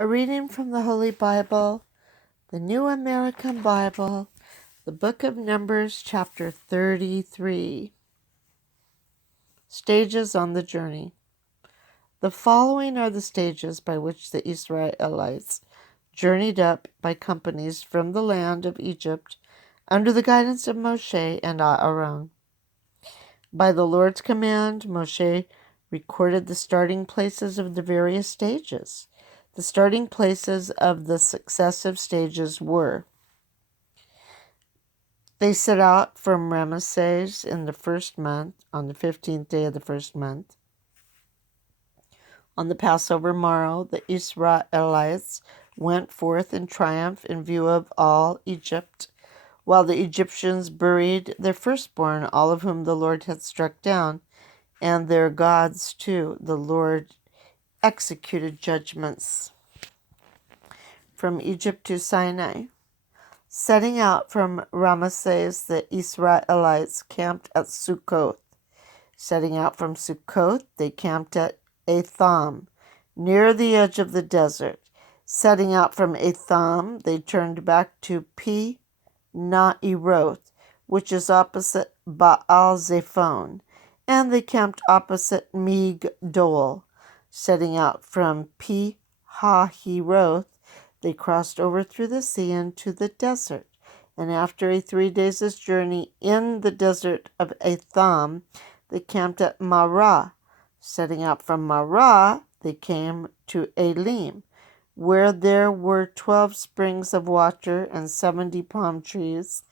A reading from the Holy Bible, the New American Bible, the Book of Numbers, chapter 33. Stages on the journey. The following are the stages by which the Israelites journeyed up by companies from the land of Egypt under the guidance of Moshe and Aaron. By the Lord's command, Moshe recorded the starting places of the various stages. The starting places of the successive stages were: they set out from Ramesses in the first month, on the 15th day of the first month. On the Passover morrow, the Israelites went forth in triumph in view of all Egypt, while the Egyptians buried their firstborn, all of whom the Lord had struck down, and their gods too. The Lord executed judgments. From Egypt to Sinai. Setting out from Ramesses, the Israelites camped at Sukkoth. Setting out from Sukkoth, they camped at Etham, near the edge of the desert. Setting out from Etham, they turned back to Pi-Nahiroth, which is opposite Baal-Zephon, and they camped opposite Migdol. Setting out from Pi-Hahiroth, they crossed over through the sea into the desert, and after a 3 days' journey in the desert of Etham, they camped at Marah. Setting out from Marah, they came to Elim, where there were 12 springs of water and 70 palm trees,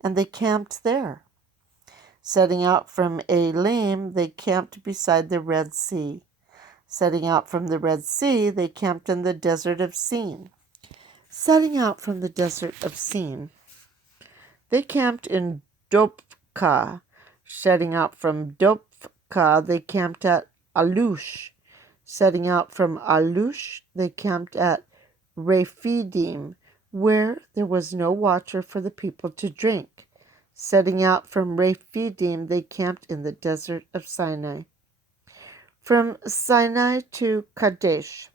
and they camped there. Setting out from Elim, they camped beside the Red Sea. Setting out from the Red Sea, they camped in the desert of Sin. Setting out from the desert of Sin, they camped in Dopka. Setting out from Dopka, they camped at Alush. Setting out from Alush, they camped at Rephidim, where there was no water for the people to drink. Setting out from Rephidim, they camped in the desert of Sinai. From Sinai to Kadesh.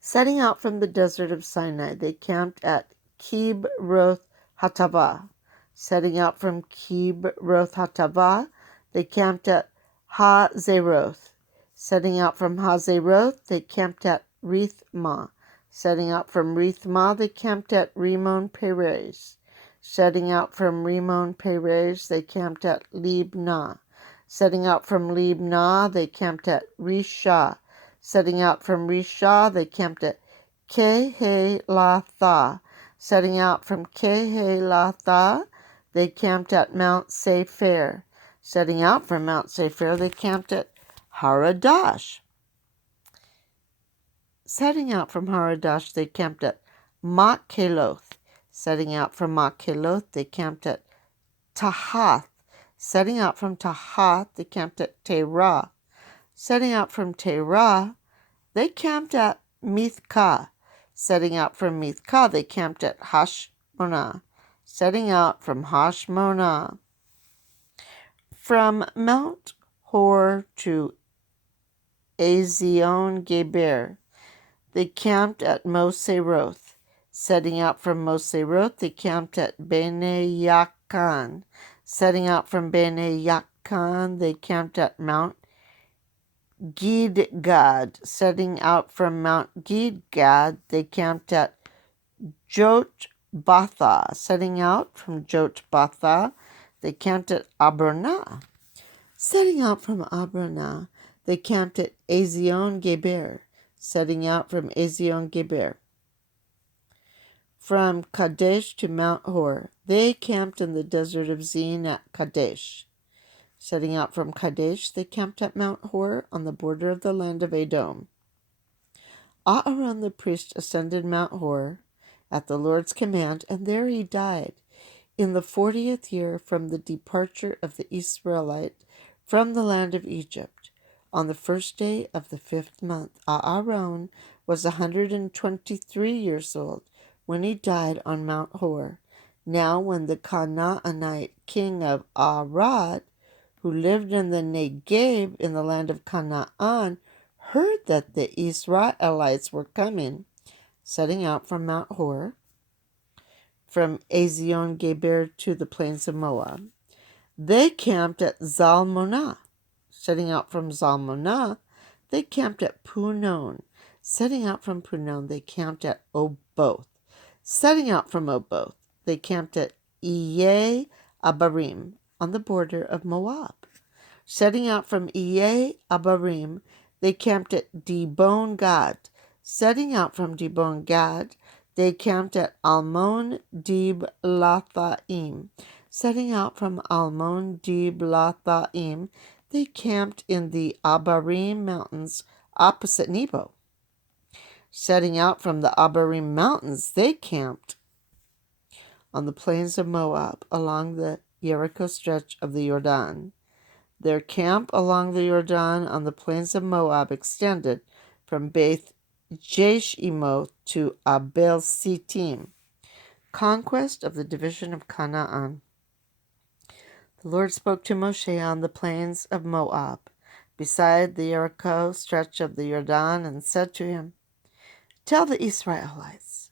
Setting out from the desert of Sinai, they camped at Kibroth Hatava. Setting out from Kibroth Hatava, they camped at Hazeroth. Setting out from Hazeroth, they camped at Rithmah. Setting out from Rithmah, they camped at Rimmon Perez. Setting out from Rimmon Perez, they camped at Libnah. Setting out from Libnah, they camped at Rishah. Setting out from Rishah, they camped at Kehelatha. Setting out from Kehelatha, they camped at Mount Sefer. Setting out from Mount Sefer, they camped at Haradash. Setting out from Haradash, they camped at Makheloth. Setting out from Makheloth, they camped at Tahath. Setting out from Tahath, they camped at Terah. Setting out from Terah, they camped at Mithkah. Setting out from Mithkah, they camped at Hashmonah. Setting out from Hashmonah. From Mount Hor to Ezion Geber, they camped at Moseroth. Setting out from Moseroth, they camped at Bene Yakan. Setting out from Bene Yakan, they camped at Mount Gidgad. Setting out from Mount Gidgad, they camped at Jotbatha. Setting out from Jotbatha, they camped at Abronah. Setting out from Abronah, they camped at Ezion Geber. Setting out from Ezion Geber. From Kadesh to Mount Hor, they camped in the desert of Zin at Kadesh. Setting out from Kadesh, they camped at Mount Hor on the border of the land of Edom. Aaron the priest ascended Mount Hor at the Lord's command, and there he died, in the 40th year from the departure of the Israelite from the land of Egypt. On the first day of the 5th month, Aaron was 123 years old when he died on Mount Hor. Now when the Canaanite king of Arad, who lived in the Negev in the land of Canaan, heard that the Israelites were coming, setting out from Mount Hor, from Ezion Geber to the plains of Moab, they camped at Zalmonah. Setting out from Zalmonah, they camped at Punon. Setting out from Punon, they camped at Oboth. Setting out from Oboth, they camped at Iye Abarim on the border of Moab. Setting out from Iye Abarim, they camped at Dibon Gad. Setting out from Dibon Gad, they camped at Almon Dib Lathaim. Setting out from Almon Dib Lathaim, they camped in the Abarim Mountains opposite Nebo. Setting out from the Abarim Mountains, they camped on the plains of Moab along the Jericho stretch of the Jordan. Their camp along the Jordan on the plains of Moab extended from Beth Jeshimoth to Abel Sittim. Conquest of the division of Canaan. The Lord spoke to Moshe on the plains of Moab, beside the Jericho stretch of the Jordan, and said to him, "Tell the Israelites,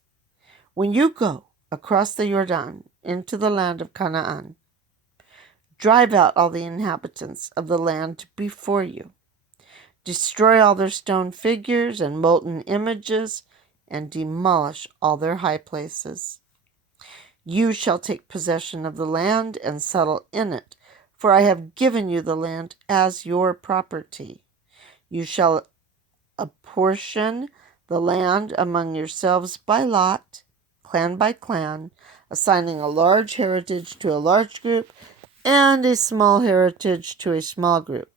when you go across the Jordan into the land of Canaan, drive out all the inhabitants of the land before you. Destroy all their stone figures and molten images, and demolish all their high places. You shall take possession of the land and settle in it, for I have given you the land as your property. You shall apportion the land among yourselves by lot, clan by clan, assigning a large heritage to a large group and a small heritage to a small group.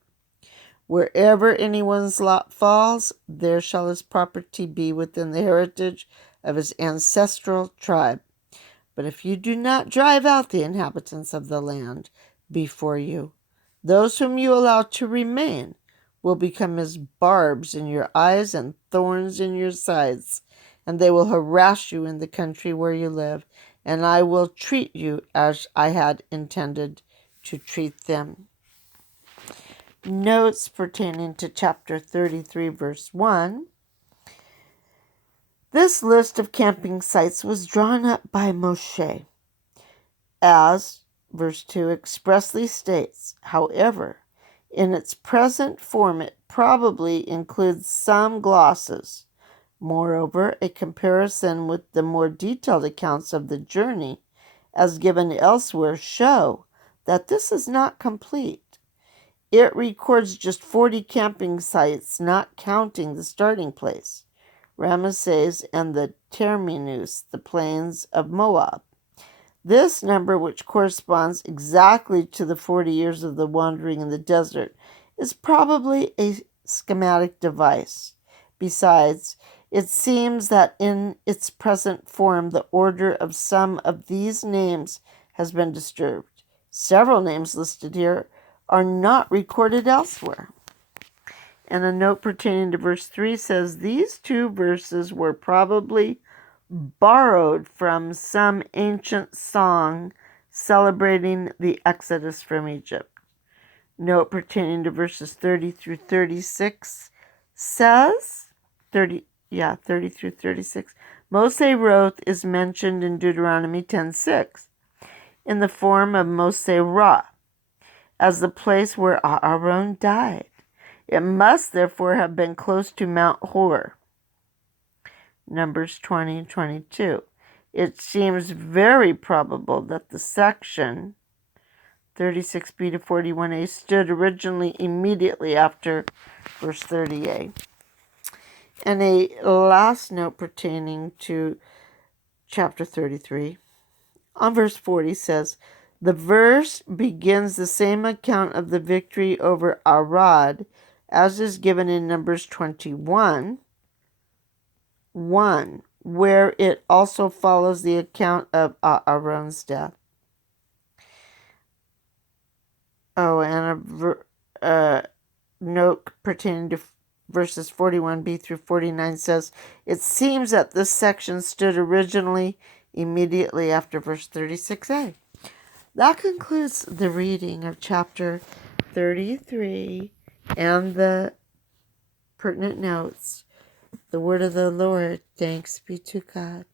Wherever anyone's lot falls, there shall his property be within the heritage of his ancestral tribe. But if you do not drive out the inhabitants of the land before you, those whom you allow to remain will become as barbs in your eyes and thorns in your sides, and they will harass you in the country where you live, and I will treat you as I had intended to treat them." Notes pertaining to chapter 33, verse 1. This list of camping sites was drawn up by Moshe, as verse 2 expressly states. However, in its present form, it probably includes some glosses. Moreover, a comparison with the more detailed accounts of the journey, as given elsewhere, show that this is not complete. It records just 40 camping sites, not counting the starting place, Ramesses, and the Terminus, the plains of Moab. This number, which corresponds exactly to the 40 years of the wandering in the desert, is probably a schematic device. Besides, it seems that in its present form, the order of some of these names has been disturbed. Several names listed here are not recorded elsewhere. And a note pertaining to verse 3 says these two verses were probably borrowed from some ancient song celebrating the Exodus from Egypt. Note pertaining to verses 30 through 36 says, 30 through 36, Moshe Roth is mentioned in Deuteronomy 10:6 in the form of Moshe Ra, as the place where Aaron died. It must therefore have been close to Mount Hor. Numbers 20 and 22. It seems very probable that the section 36b to 41a stood originally immediately after verse 30a. And a last note pertaining to chapter 33. On verse 40 says, the verse begins the same account of the victory over Arad as is given in Numbers 21:1, where it also follows the account of Aaron's death. Oh, and a note pertaining to verses 41b through 49 says, it seems that this section stood originally immediately after verse 36a. That concludes the reading of chapter 33 and the pertinent notes. The word of the Lord. Thanks be to God.